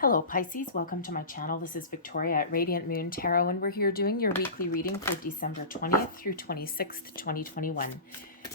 Hello Pisces, welcome to my channel. This is Victoria at Radiant Moon Tarot, and we're here doing your weekly reading for December 20th through 26th, 2021.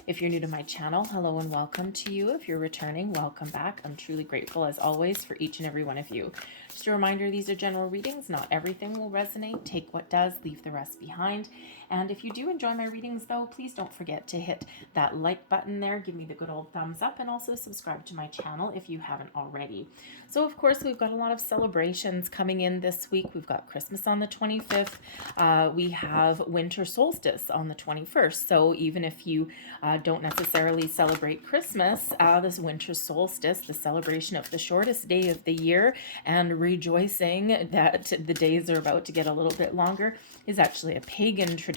If you're new to my channel, hello and welcome to you. If you're returning, welcome back. I'm truly grateful as always for each and every one of you. Just a reminder, these are general readings. Not everything will resonate. Take what does, leave the rest behind. And if you do enjoy my readings though, please don't forget to hit that like button there. Give me the good old thumbs up and also subscribe to my channel if you haven't already. So of course, we've got a lot of celebrations coming in this week. We've got Christmas on the 25th. We have Winter Solstice on the 21st. So even if you don't necessarily celebrate Christmas, this Winter Solstice, the celebration of the shortest day of the year and rejoicing that the days are about to get a little bit longer, is actually a pagan tradition.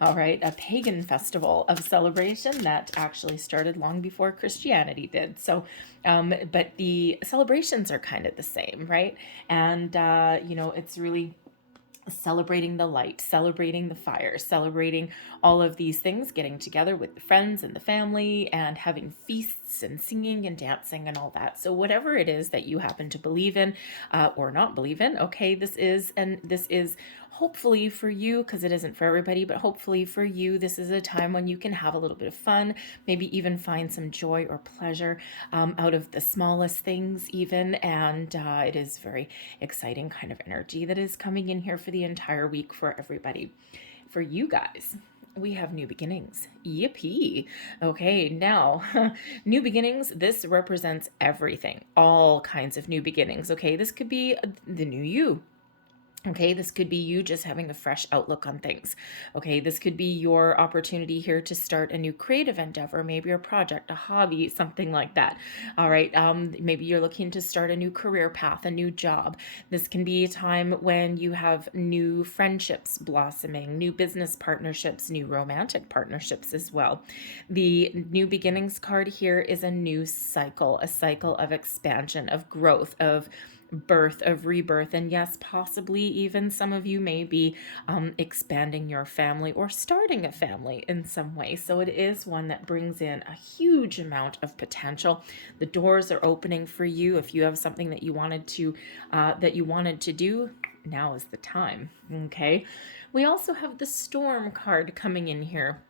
All right, a pagan festival of celebration that actually started long before Christianity did. So but the celebrations are kind of the same, right? And you know, it's really celebrating the light, celebrating the fire, celebrating all of these things, getting together with the friends and the family and having feasts and singing and dancing and all that. So whatever it is that you happen to believe in or not believe in, okay, this is hopefully for you, because it isn't for everybody, but hopefully for you, this is a time when you can have a little bit of fun, maybe even find some joy or pleasure out of the smallest things even. And it is very exciting kind of energy that is coming in here for the entire week for everybody. For you guys, we have new beginnings. Yippee. Okay, now, new beginnings, this represents everything, all kinds of new beginnings. Okay, this could be the new you. Okay, this could be you just having a fresh outlook on things. Okay, this could be your opportunity here to start a new creative endeavor, maybe a project, a hobby, something like that. All right, maybe you're looking to start a new career path, a new job. This can be a time when you have new friendships blossoming, new business partnerships, new romantic partnerships as well. The new beginnings card here is a new cycle, a cycle of expansion, of growth, of birth, of rebirth, and yes, possibly even some of you may be expanding your family or starting a family in some way. So it is one that brings in a huge amount of potential. The doors are opening for you. If you have something that you wanted to do, now is the time. Okay, we also have the Storm card coming in here.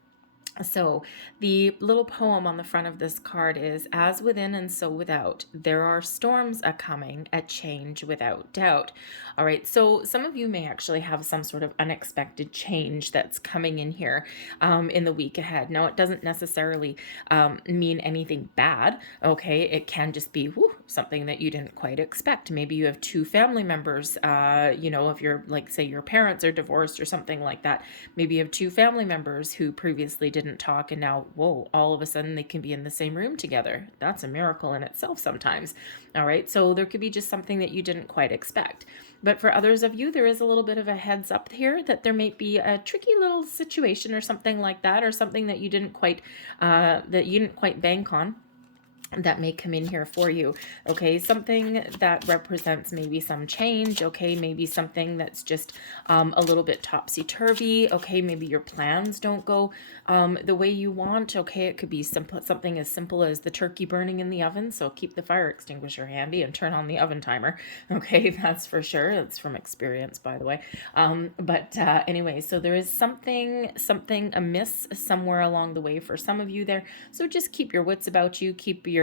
So the little poem on the front of this card is, as within and so without, there are storms a-coming, a change without doubt. All right, so some of you may actually have some sort of unexpected change that's coming in here in the week ahead. Now, it doesn't necessarily mean anything bad, okay? It can just be something that you didn't quite expect. Maybe you have two family members, you know, if you're like, say your parents are divorced or something like that. Maybe you have two family members who previously didn't talk and now, whoa, all of a sudden they can be in the same room together. That's a miracle in itself sometimes. All right, so there could be just something that you didn't quite expect. But for others of you, there is a little bit of a heads up here that there may be a tricky little situation or something like that, or something that you didn't quite bank on, that may come in here for you. Okay, something that represents maybe some change. Okay, maybe something that's just a little bit topsy-turvy. Okay, maybe your plans don't go the way you want. Okay, it could be something as simple as the turkey burning in the oven, so keep the fire extinguisher handy and turn on the oven timer. Okay, that's for sure. That's from experience, by the way. Anyway, so there is something amiss somewhere along the way for some of you there. So just keep your wits about you. Keep your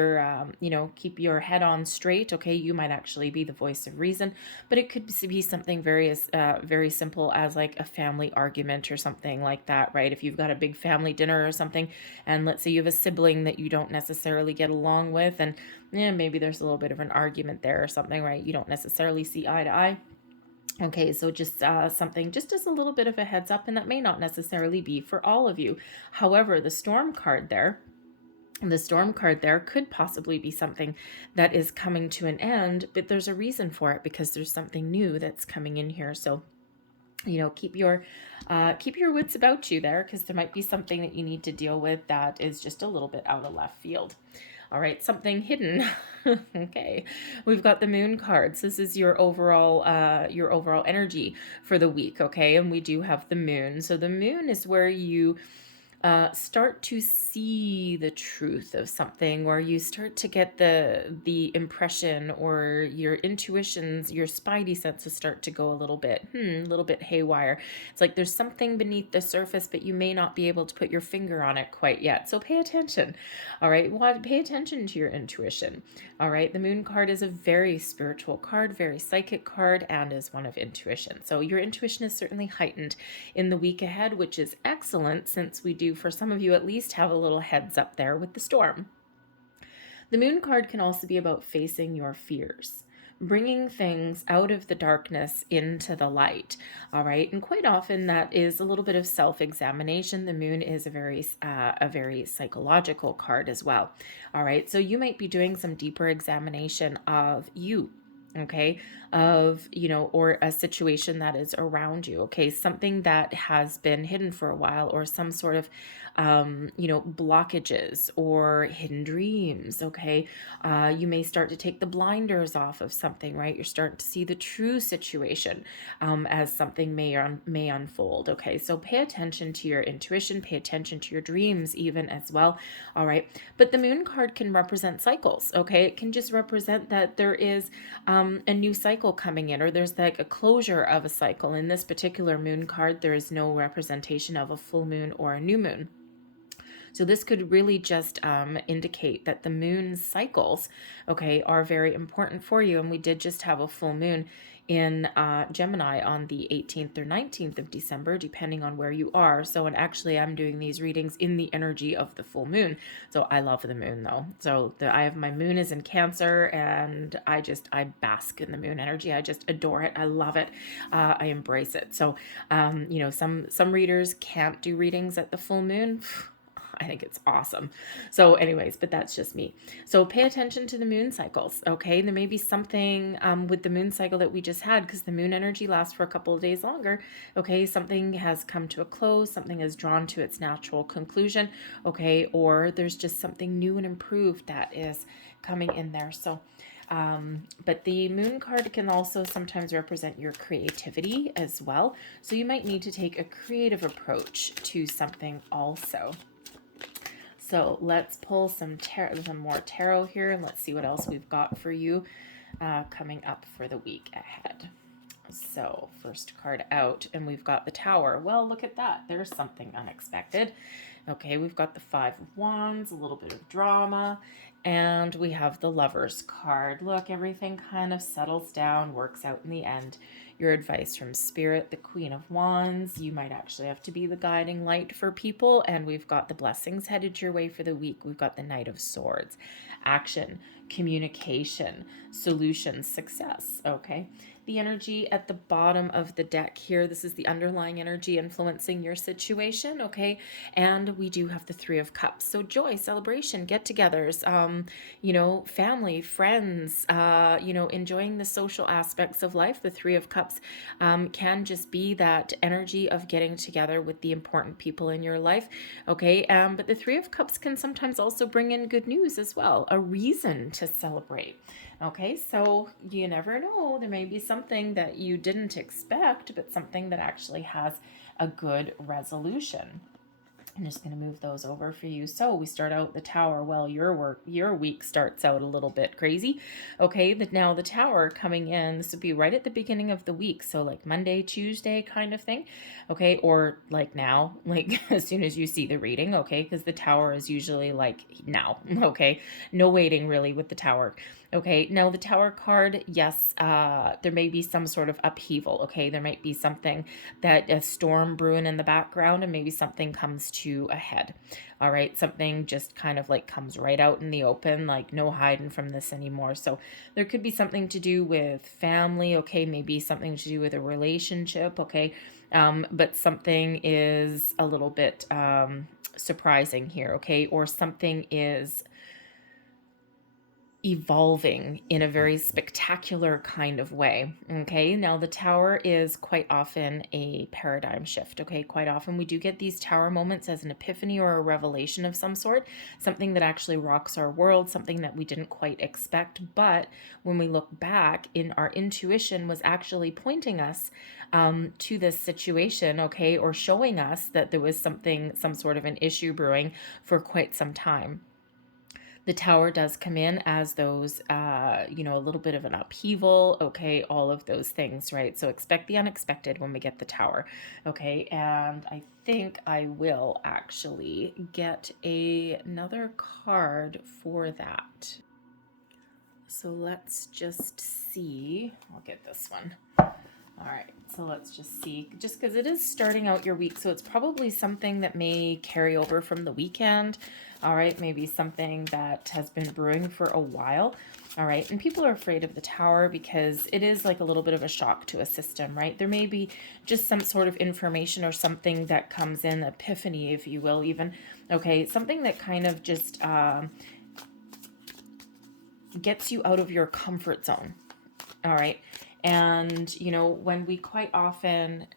keep your head on straight. Okay, you might actually be the voice of reason, but it could be something very simple as like a family argument or something like that, right? If you've got a big family dinner or something, and let's say you have a sibling that you don't necessarily get along with, and maybe there's a little bit of an argument there or something, right? You don't necessarily see eye to eye. Okay, so just something just as a little bit of a heads up, and that may not necessarily be for all of you. However, the Storm card there, the Storm card there could possibly be something that is coming to an end, but there's a reason for it, because there's something new that's coming in here. So, you know, keep your wits about you there, because there might be something that you need to deal with that is just a little bit out of left field. All right, something hidden. Okay, we've got the Moon cards. This is your overall energy for the week. Okay, and we do have the Moon. So the Moon is where you start to see the truth of something, or you start to get the impression, or your intuitions, your spidey senses start to go a little bit haywire. It's like there's something beneath the surface, but you may not be able to put your finger on it quite yet. So pay attention. All right, pay attention to your intuition. All right, the moon card is a very spiritual card, very psychic card, and is one of intuition. So your intuition is certainly heightened in the week ahead, which is excellent, since we do, for some of you at least, have a little heads up there with the storm. The moon card can also be about facing your fears, bringing things out of the darkness into the light. All right, and quite often that is a little bit of self-examination. The moon is a very psychological card as well. All right, so you might be doing some deeper examination of you, okay, of, or a situation that is around you, okay, something that has been hidden for a while, or some sort of blockages or hidden dreams, okay. You may start to take the blinders off of something, right? You're starting to see the true situation as something may unfold, okay. So pay attention to your intuition, pay attention to your dreams even as well. All right, but the moon card can represent cycles, okay. It can just represent that there is a new cycle coming in, or there's like a closure of a cycle. In this particular moon card, there is no representation of a full moon or a new moon. So this could really just indicate that the moon cycles, okay, are very important for you. And we did just have a full moon in Gemini on the 18th or 19th of December, depending on where you are. So, and actually I'm doing these readings in the energy of the full moon. So I love the moon though. So I have, my moon is in Cancer, and I bask in the moon energy. I just adore it. I love it. I embrace it. So, some readers can't do readings at the full moon. I think it's awesome. So anyways, but that's just me. So pay attention to the moon cycles, okay? There may be something with the moon cycle that we just had, because the moon energy lasts for a couple of days longer, okay? Something has come to a close, something is drawn to its natural conclusion, okay? Or there's just something new and improved that is coming in there. So but the moon card can also sometimes represent your creativity as well. So you might need to take a creative approach to something also. So let's pull some more tarot here, and let's see what else we've got for you coming up for the week ahead. So first card out, and we've got the Tower. Well, look at that. There's something unexpected. Okay, we've got the Five of Wands, a little bit of drama, and we have the Lovers card. Look, everything kind of settles down, works out in the end. Your advice from Spirit, the Queen of Wands. You might actually have to be the guiding light for people. And we've got the blessings headed your way for the week. We've got the Knight of Swords. Action, communication, solution, success. Okay. The energy at the bottom of the deck here, this is the underlying energy influencing your situation, okay? And we do have the Three of Cups. So joy, celebration, get-togethers, family, friends, enjoying the social aspects of life. The Three of Cups can just be that energy of getting together with the important people in your life, okay? But the Three of Cups can sometimes also bring in good news as well, a reason to celebrate. Okay, so you never know. There may be something that you didn't expect, but something that actually has a good resolution. I'm just going to move those over for you. So we start out the Tower. Well, your week starts out a little bit crazy. Okay, now the Tower coming in, this would be right at the beginning of the week. So like Monday, Tuesday kind of thing. Okay, or like now, like as soon as you see the reading, okay, because the Tower is usually like now, okay, no waiting really with the Tower. Okay, now the Tower card, yes, there may be some sort of upheaval, okay? There might be something a storm brewing in the background, and maybe something comes to a head, all right? Something just kind of like comes right out in the open, like no hiding from this anymore. So there could be something to do with family, okay? Maybe something to do with a relationship, okay? But something is a little bit surprising here, okay? Or something is evolving in a very spectacular kind of way. Okay, now the tower is quite often a paradigm shift. Okay, quite often we do get these tower moments as an epiphany or a revelation of some sort, something that actually rocks our world, something that we didn't quite expect. But when we look back, in our intuition was actually pointing us to this situation, okay, or showing us that there was something, some sort of an issue brewing for quite some time. The tower does come in as those, a little bit of an upheaval, okay, all of those things, right? So expect the unexpected when we get the tower, okay? And I think I will actually get another card for that. So let's just see. I'll get this one. All right, so let's just see, just because it is starting out your week, so it's probably something that may carry over from the weekend. All right, maybe something that has been brewing for a while. All right, and people are afraid of the tower because it is like a little bit of a shock to a system, right? There may be just some sort of information or something that comes in, epiphany, if you will, even, okay, something that kind of just gets you out of your comfort zone. All right. And, when we quite often,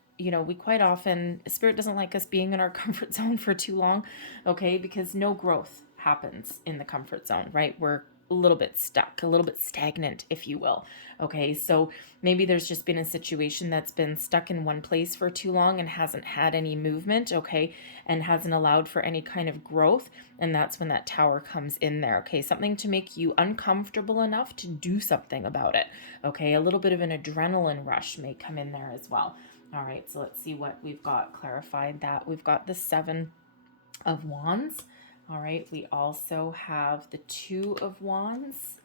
Spirit doesn't like us being in our comfort zone for too long, okay? Because no growth happens in the comfort zone, right? We're a little bit stuck, a little bit stagnant, if you will. Okay, so maybe there's just been a situation that's been stuck in one place for too long and hasn't had any movement, okay, and hasn't allowed for any kind of growth. And that's when that tower comes in there, okay? Something to make you uncomfortable enough to do something about it, okay? A little bit of an adrenaline rush may come in there as well. All right, so let's see what we've got clarified. That we've got the 7 of Wands. All right, we also have the 2 of Wands,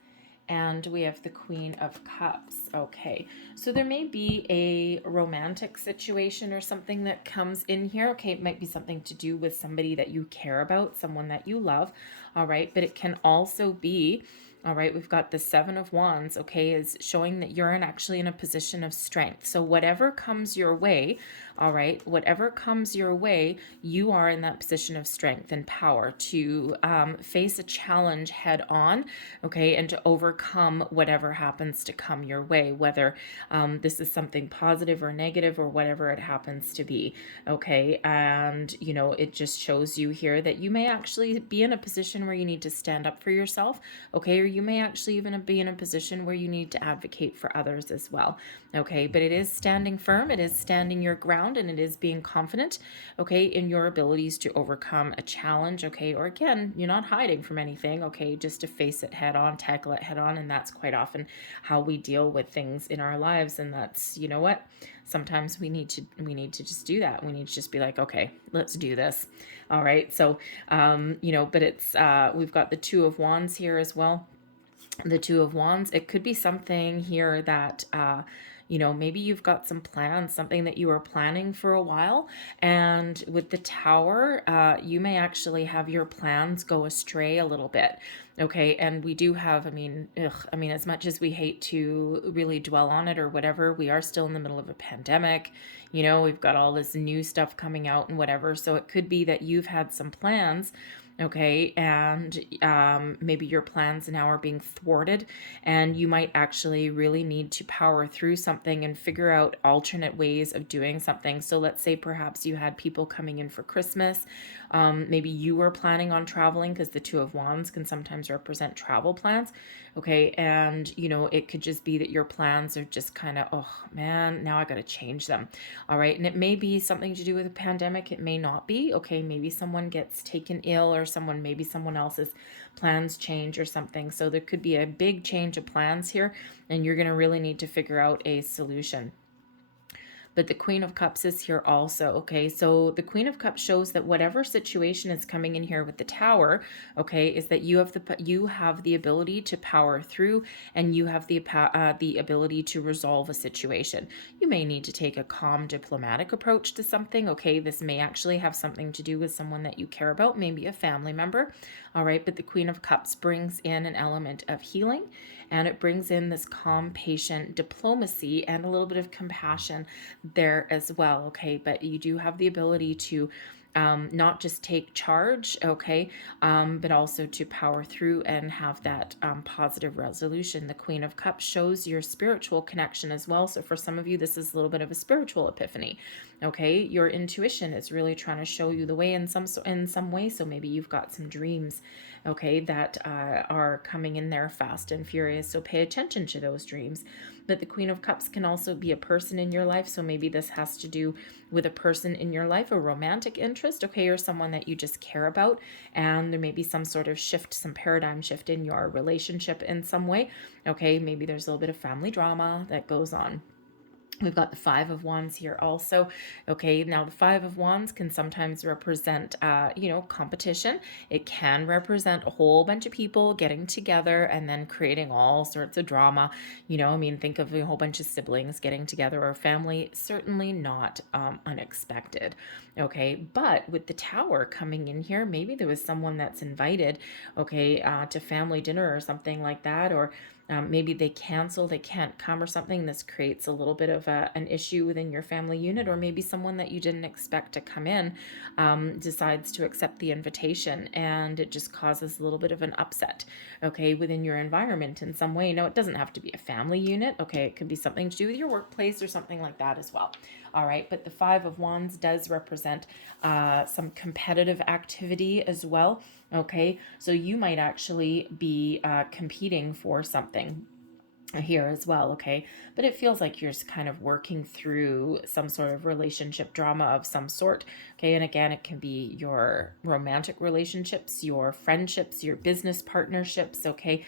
and we have the Queen of Cups. Okay, so there may be a romantic situation or something that comes in here. Okay, it might be something to do with somebody that you care about, someone that you love. All right, but it can also be, all right, we've got the 7 of Wands, okay, is showing that you're actually in a position of strength. So whatever comes your way, all right, whatever comes your way, you are in that position of strength and power to face a challenge head on, okay, and to overcome whatever happens to come your way, whether this is something positive or negative or whatever it happens to be, okay. And, it just shows you here that you may actually be in a position where you need to stand up for yourself, okay, or you may actually even be in a position where you need to advocate for others as well, okay. But it is standing firm, it is standing your ground, and it is being confident, okay, in your abilities to overcome a challenge, okay, or again, you're not hiding from anything, okay, just to face it head on, tackle it head on. And that's quite often how we deal with things in our lives. And that's, what, sometimes we need to just do that. We need to just be like, okay, let's do this. All right, so but it's we've got the 2 of Wands here as well. The 2 of Wands, it could be something here that maybe you've got some plans, something that you were planning for a while, and with the tower, you may actually have your plans go astray a little bit, okay. And we do have, as much as we hate to really dwell on it or whatever, we are still in the middle of a pandemic. We've got all this new stuff coming out and whatever, so it could be that you've had some plans, okay, and maybe your plans now are being thwarted, and you might actually really need to power through something and figure out alternate ways of doing something. So let's say perhaps you had people coming in for Christmas. Maybe you were planning on traveling, because the 2 of Wands can sometimes represent travel plans, okay, and it could just be that your plans are just kind of, oh man, now I got to change them. All right, and it may be something to do with a pandemic, it may not be, okay, maybe someone gets taken ill, or maybe someone else's plans change or something. So there could be a big change of plans here, and you're going to really need to figure out a solution. But the Queen of Cups is here also, okay? So the Queen of Cups shows that whatever situation is coming in here with the Tower, okay, is that you have the ability to power through, and you have the ability to resolve a situation. You may need to take a calm, diplomatic approach to something, okay? This may actually have something to do with someone that you care about, maybe a family member, all right? But the Queen of Cups brings in an element of healing, and it brings in this calm, patient diplomacy and a little bit of compassion there as well, okay? But you do have the ability to not just take charge, okay, but also to power through and have that positive resolution. The Queen of Cups shows your spiritual connection as well. So for some of you, this is a little bit of a spiritual epiphany. Okay, your intuition is really trying to show you the way in some way. So maybe you've got some dreams, okay, that are coming in there fast and furious. So pay attention to those dreams. But the Queen of Cups can also be a person in your life. So maybe this has to do with a person in your life, a romantic interest, okay, or someone that you just care about. And there may be some sort of shift, some paradigm shift in your relationship in some way. Okay, maybe there's a little bit of family drama that goes on. We've got the Five of Wands here also. Okay, now the Five of Wands can sometimes represent, competition. It can represent a whole bunch of people getting together and then creating all sorts of drama. Think of a whole bunch of siblings getting together or family. Certainly not unexpected. Okay, but with the Tower coming in here, maybe there was someone that's invited, okay, to family dinner or something like that, or maybe they cancel, they can't come or something. This creates a little bit of an issue within your family unit, or maybe someone that you didn't expect to come in decides to accept the invitation, and it just causes a little bit of an upset, okay, within your environment in some way. Now, it doesn't have to be a family unit, okay, it could be something to do with your workplace or something like that as well. All right, but the Five of Wands does represent some competitive activity as well. Okay, so you might actually be competing for something here as well, okay, but it feels like you're just kind of working through some sort of relationship drama of some sort, okay, and again, it can be your romantic relationships, your friendships, your business partnerships, okay,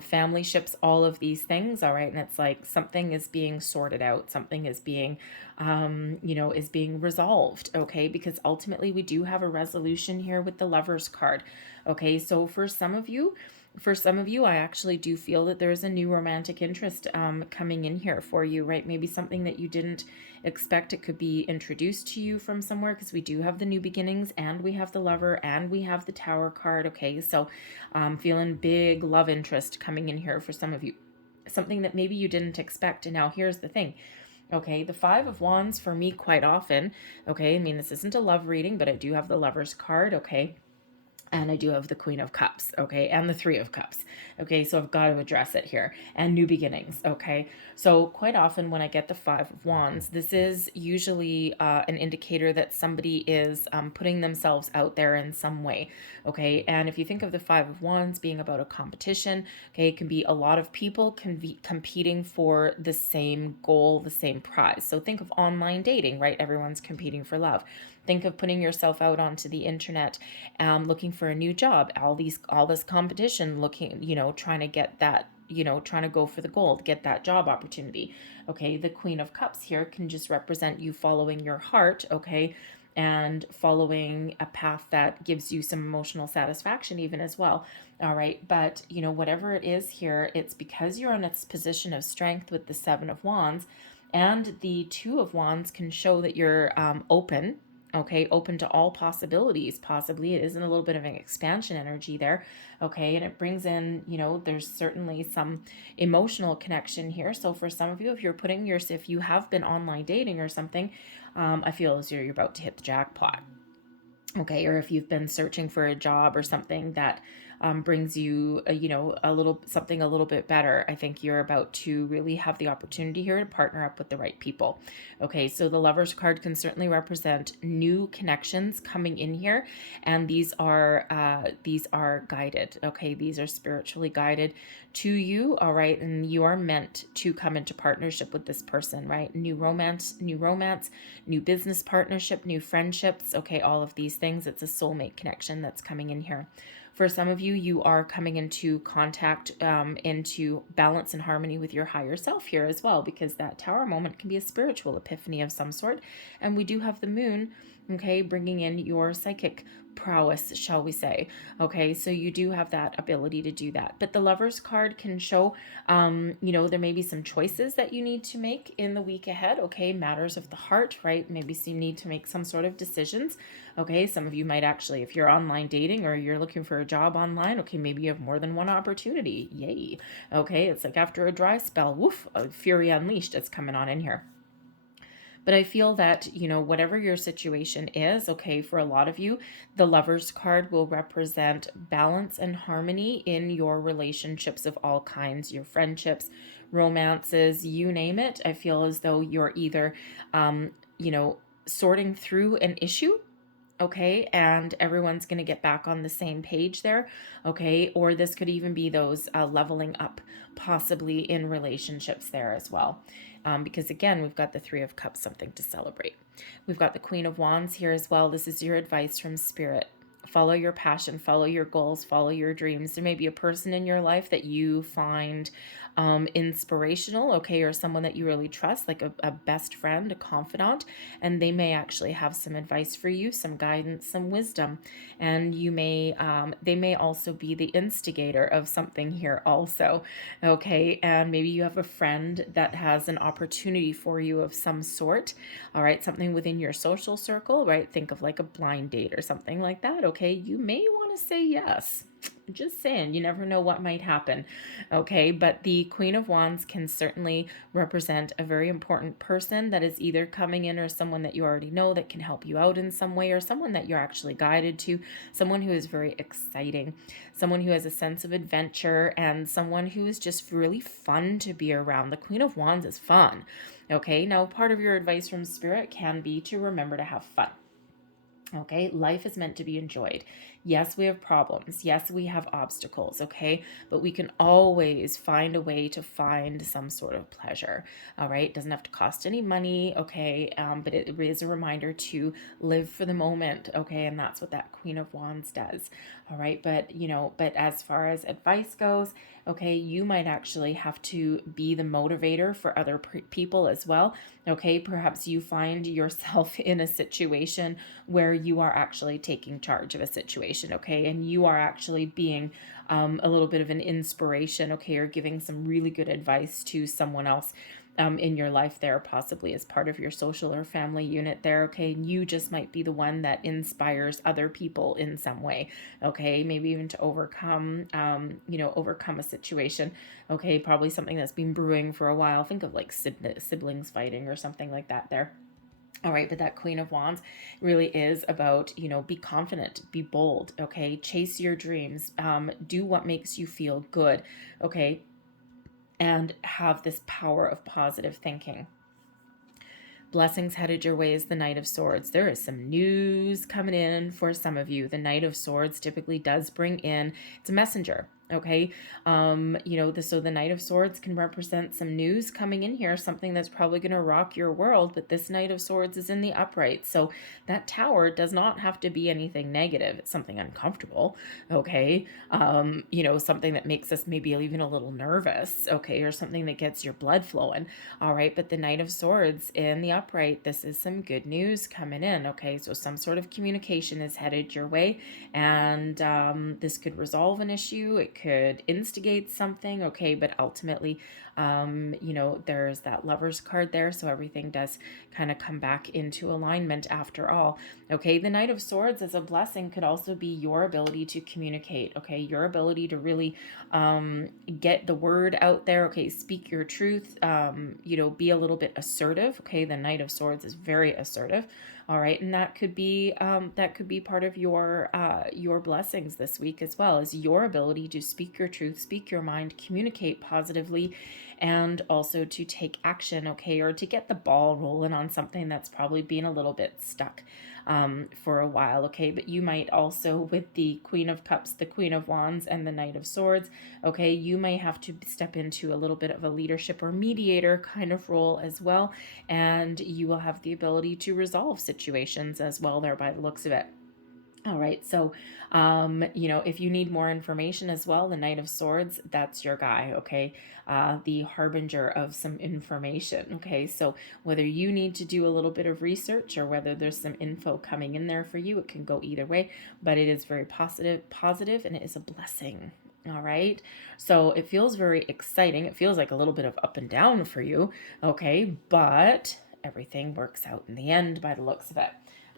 family ships, all of these things, all right, and it's like something is being sorted out, something is being is being resolved, okay, because ultimately we do have a resolution here with the Lovers card, okay, so for some of you, I actually do feel that there's a new romantic interest coming in here for you, right? Maybe something that you didn't expect. It could be introduced to you from somewhere, because we do have the new beginnings, and we have the Lover, and we have the Tower card, okay? So feeling big love interest coming in here for some of you. Something that maybe you didn't expect. And now here's the thing. Okay, the Five of Wands for me quite often, okay, this isn't a love reading, but I do have the Lovers card, okay? And I do have the Queen of Cups, okay, and the Three of Cups, okay, so I've got to address it here, and new beginnings, okay, so quite often when I get the Five of Wands, this is usually an indicator that somebody is putting themselves out there in some way, okay, and if you think of the Five of Wands being about a competition, okay, it can be a lot of people competing for the same goal, the same prize, so think of online dating, right, everyone's competing for love. Think of putting yourself out onto the internet, looking for a new job, all this competition, looking, trying to get that, trying to go for the gold, get that job opportunity. Okay, the Queen of Cups here can just represent you following your heart, okay, and following a path that gives you some emotional satisfaction even as well. All right, but whatever it is here, it's because you're in a position of strength with the Seven of Wands, and the Two of Wands can show that you're open, okay, open to all possibilities. Possibly it isn't a little bit of an expansion energy there, okay, and it brings in, there's certainly some emotional connection here. So for some of you, if you have been online dating or something, I feel as you're about to hit the jackpot, okay, or if you've been searching for a job or something that brings you a little bit better, I think you're about to really have the opportunity here to partner up with the right people. Okay, so the Lovers card can certainly represent new connections coming in here, and these are guided, okay, these are spiritually guided to you, all right, and you are meant to come into partnership with this person, right? New romance, new business partnership, new friendships, okay, all of these things. It's a soulmate connection that's coming in here. For some of you, you are coming into contact, into balance and harmony with your higher self here as well, because that Tower moment can be a spiritual epiphany of some sort. And we do have the Moon, okay, bringing in your psychic prowess, shall we say. Okay, so you do have that ability to do that. But the Lovers card can show, there may be some choices that you need to make in the week ahead, okay, matters of the heart, right? Maybe you need to make some sort of decisions, okay? Some of you might actually, if you're online dating or you're looking for a job online, okay, maybe you have more than one opportunity, yay, okay? It's like after a dry spell, woof, fury unleashed, it's coming on in here. But I feel that, whatever your situation is, okay, for a lot of you, the Lover's card will represent balance and harmony in your relationships of all kinds, your friendships, romances, you name it. I feel as though you're either, sorting through an issue, okay, and everyone's going to get back on the same page there, okay, or this could even be those leveling up possibly in relationships there as well, because again, we've got the Three of Cups, something to celebrate. We've got the Queen of Wands here as well. This is your advice from Spirit. Follow your passion, follow your goals, follow your dreams. There may be a person in your life that you find inspirational, okay, or someone that you really trust, like a best friend, a confidant, and they may actually have some advice for you, some guidance, some wisdom, and they may also be the instigator of something here also, okay, and maybe you have a friend that has an opportunity for you of some sort, all right, something within your social circle, right? Think of like a blind date or something like that, okay? You may want to say yes. Just saying, you never know what might happen, okay? But the Queen of Wands can certainly represent a very important person that is either coming in, or someone that you already know that can help you out in some way, or someone that you're actually guided to, someone who is very exciting, someone who has a sense of adventure, and someone who is just really fun to be around. The Queen of Wands is fun, okay? Now, part of your advice from Spirit can be to remember to have fun. Okay, life is meant to be enjoyed. Yes, we have problems. Yes, we have obstacles, okay? But we can always find a way to find some sort of pleasure, all right? It doesn't have to cost any money, okay? But it is a reminder to live for the moment, okay? And that's what that Queen of Wands does, all right? But, but as far as advice goes, okay, you might actually have to be the motivator for other people as well, okay? Perhaps you find yourself in a situation where you are actually taking charge of a situation, okay? And you are actually being a little bit of an inspiration, okay? Or giving some really good advice to someone else in your life there, possibly as part of your social or family unit there, okay? And you just might be the one that inspires other people in some way, okay? Maybe even to overcome, overcome a situation, okay? Probably something that's been brewing for a while. Think of like siblings fighting or something like that there. All right, but that Queen of Wands really is about, be confident, be bold, okay? Chase your dreams, do what makes you feel good, okay? And have this power of positive thinking. Blessings headed your way is the Knight of Swords. There is some news coming in for some of you. The Knight of Swords typically does bring in, it's a messenger, okay? So the Knight of Swords can represent some news coming in here, something that's probably going to rock your world, but this Knight of Swords is in the upright. So that Tower does not have to be anything negative. It's something uncomfortable, okay? Something that makes us maybe even a little nervous, okay? Or something that gets your blood flowing, all right? But the Knight of Swords in the upright, this is some good news coming in, okay? So some sort of communication is headed your way, and this could resolve an issue. It could instigate something, okay? But ultimately, there's that Lover's card there, so everything does kind of come back into alignment after all, okay? The Knight of Swords as a blessing could also be your ability to communicate, okay? Your ability to really get the word out there, okay? Speak your truth, be a little bit assertive, okay? The Knight of Swords is very assertive, all right? And that could be part of your blessings this week as well, is your ability to speak your truth, speak your mind, communicate positively, and also to take action, okay, or to get the ball rolling on something that's probably been a little bit stuck for a while, okay? But you might also, with the Queen of Cups, the Queen of Wands, and the Knight of Swords, okay, you may have to step into a little bit of a leadership or mediator kind of role as well, and you will have the ability to resolve situations as well there by the looks of it. All right, so, if you need more information as well, the Knight of Swords, that's your guy, okay? The harbinger of some information, okay? So whether you need to do a little bit of research or whether there's some info coming in there for you, it can go either way, but it is very positive, and it is a blessing. All right, so it feels very exciting. It feels like a little bit of up and down for you, okay? But everything works out in the end by the looks of it.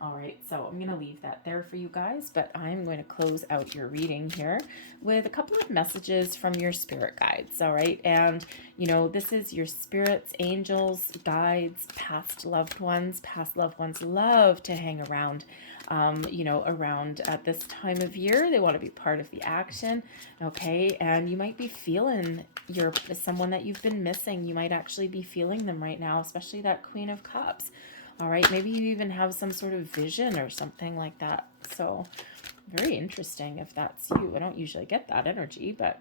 All right, so I'm going to leave that there for you guys, but I'm going to close out your reading here with a couple of messages from your spirit guides, all right? And, you know, this is your spirits, angels, guides, past loved ones. Past loved ones love to hang around, you know, around at this time of year. They want to be part of the action, okay? And you might be feeling someone that you've been missing. You might actually be feeling them right now, especially that Queen of Cups. All right, maybe you even have some sort of vision or something like that. So very interesting if that's you. I don't usually get that energy, but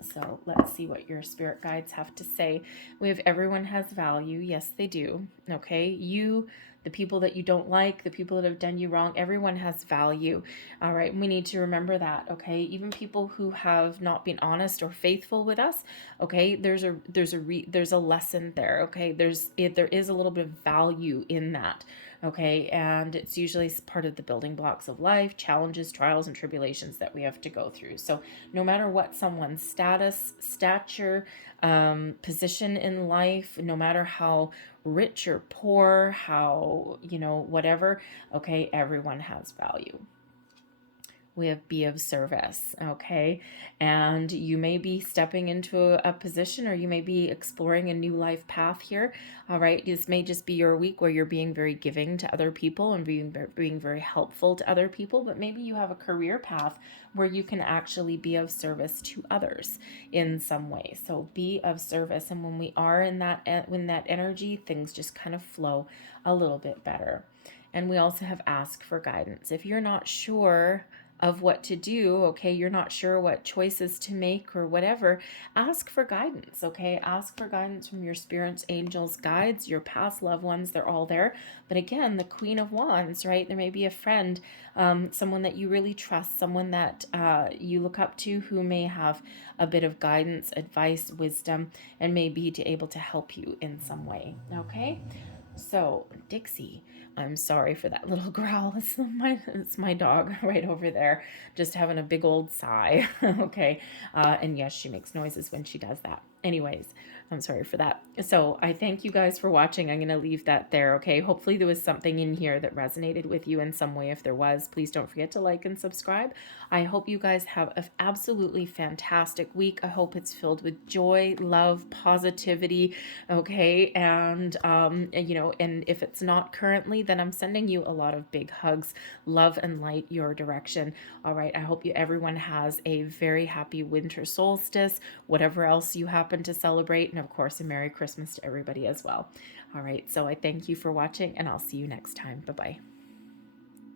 so let's see what your spirit guides have to say. We have everyone has value. Yes, they do. Okay, you, the people that you don't like, the people that have done you wrong, everyone has value. All right, we need to remember that. Okay, even people who have not been honest or faithful with us. Okay, there's a lesson there. Okay, there is a little bit of value in that. Okay, and it's usually part of the building blocks of life, challenges, trials, and tribulations that we have to go through. So no matter what someone's status, stature, position in life, no matter how rich or poor, how, you know, whatever, okay, everyone has value. We have be of service, okay? And you may be stepping into a position, or you may be exploring a new life path here, all right? This may just be your week where you're being very giving to other people and being very helpful to other people, but maybe you have a career path where you can actually be of service to others in some way. So be of service, and when we are in that energy, things just kind of flow a little bit better. And we also have ask for guidance. If you're not sure of what to do, okay, you're not sure what choices to make or whatever, ask for guidance, okay? Ask for guidance from your spirits, angels, guides, your past loved ones. They're all there. But again, the Queen of Wands, right? There may be a friend, someone that you really trust, someone that you look up to, who may have a bit of guidance, advice, wisdom, and may be able to help you in some way, okay? So, Dixie, I'm sorry for that little growl. It's my dog right over there, just having a big old sigh. Okay. And yes, she makes noises when she does that. Anyways, I'm sorry for that. So I thank you guys for watching. I'm going to leave that there. Okay. Hopefully there was something in here that resonated with you in some way. If there was, please don't forget to like and subscribe. I hope you guys have an absolutely fantastic week. I hope it's filled with joy, love, positivity. Okay. And, you know, and if it's not currently, then I'm sending you a lot of big hugs, love and light your direction. All right. I hope everyone has a very happy winter solstice, whatever else you happen to celebrate. And of course, a Merry Christmas to everybody as well. All right. So I thank you for watching, and I'll see you next time. Bye-bye.